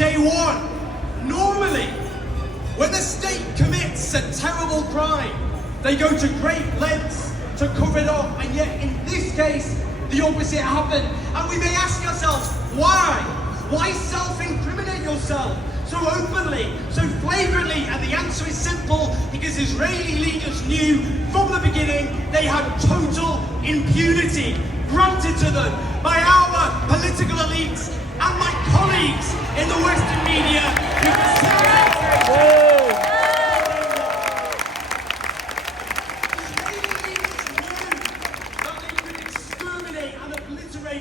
day one. Normally, when the state commits a terrible crime, they go to great lengths to cover it up, and yet in this case, the opposite happened. And we may ask ourselves, why? Why self-incriminate yourself so openly, so flagrantly? And the answer is simple, because Israeli leaders knew from the beginning they had total impunity granted to them by our political elites and my colleagues in the Western media who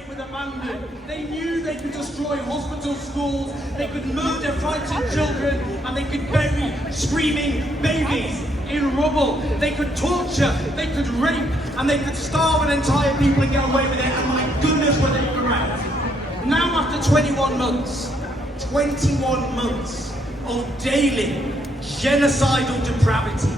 with abandon. They knew they could destroy hospitals, schools, they could murder frightened children, and they could bury screaming babies in rubble. They could torture, they could rape, and they could starve an entire people and get away with it, and my goodness were they correct. Now after 21 months of daily genocidal depravity,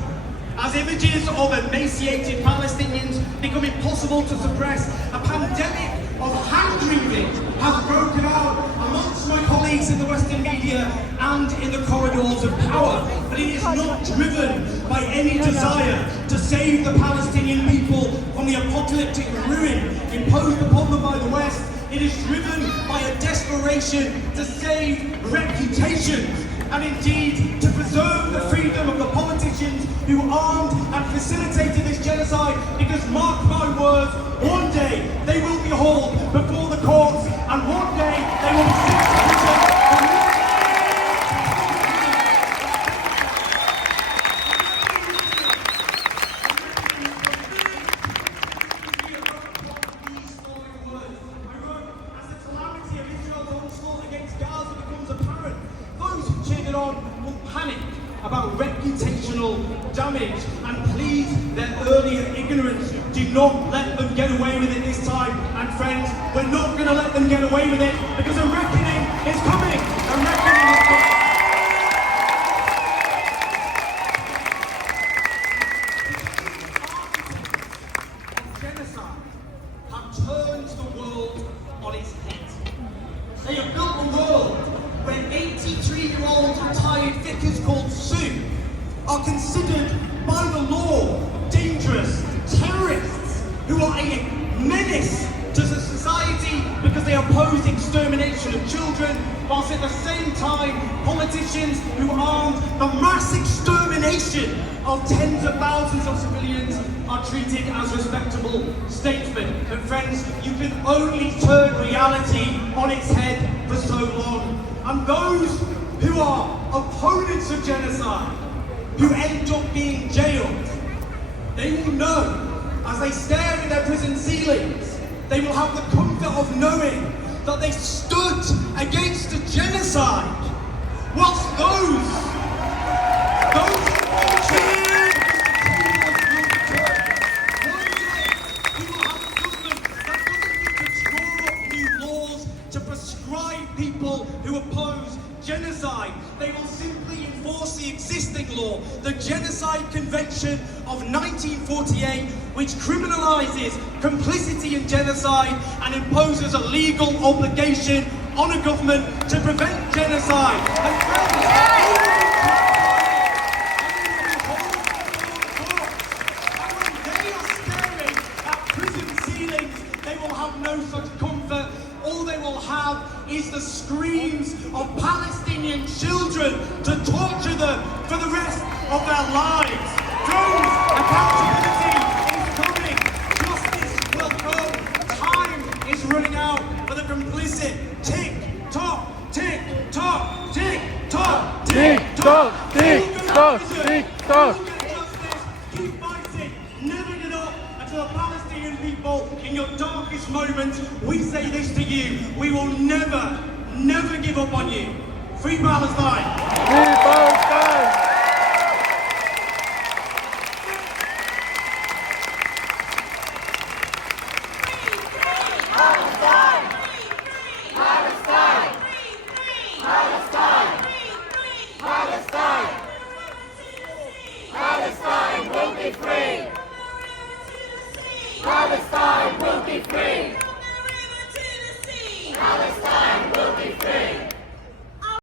as images of emaciated Palestinians become impossible to suppress, a pandemic of hand-wringing has broken out amongst my colleagues in the Western media and in the corridors of power. But it is not driven by any desire to save the Palestinian people from the apocalyptic ruin imposed upon them by the West. It is driven by a desperation to save reputations, and indeed to preserve the freedom of the politicians who armed and facilitated this genocide, because mark my words, one day they will be hauled before the courts, and one day they will be sent to prison. As the calamity of Israel's onslaught against Gaza becomes apparent, those who cheered on will panic about reputational damage, and please, their earlier ignorance, do not let them get away with it this time. And friends, we're not going to let them get away with it, because a reckoning is coming. A reckoning is coming. Genocide have turned the world on its head. They have built a world where 83-year-old retired vicars called Sue are considered by the law dangerous terrorists who are a menace to the society because they oppose the extermination of children, whilst at the same time politicians who armed the mass extermination of tens of thousands of civilians are treated as respectable statesmen. But friends, you can only turn reality on its head for so long. And those who are opponents of genocide, who end up being jailed, they will know, as they stare at their prison ceilings, they will have the comfort of knowing that they stood against a genocide, whilst those people who oppose genocide. They will simply enforce the existing law, the Genocide Convention of 1948, which criminalizes complicity in genocide and imposes a legal obligation on a government to prevent genocide. And when they are staring at prison ceilings, they will have no such comfort. All they will have is the screams of Palestinian children to torture them for the rest of their lives. Friends, accountability is coming. Justice will come. Time is running out for the complicit. Tick tock, tick tock, tick tock, tick tock, tick tock, tick tock. Keep fighting. Never get up until the Palestinian people, in your darkest moments, we say this to you: we will never give up on you. Free Palestine! Free Palestine!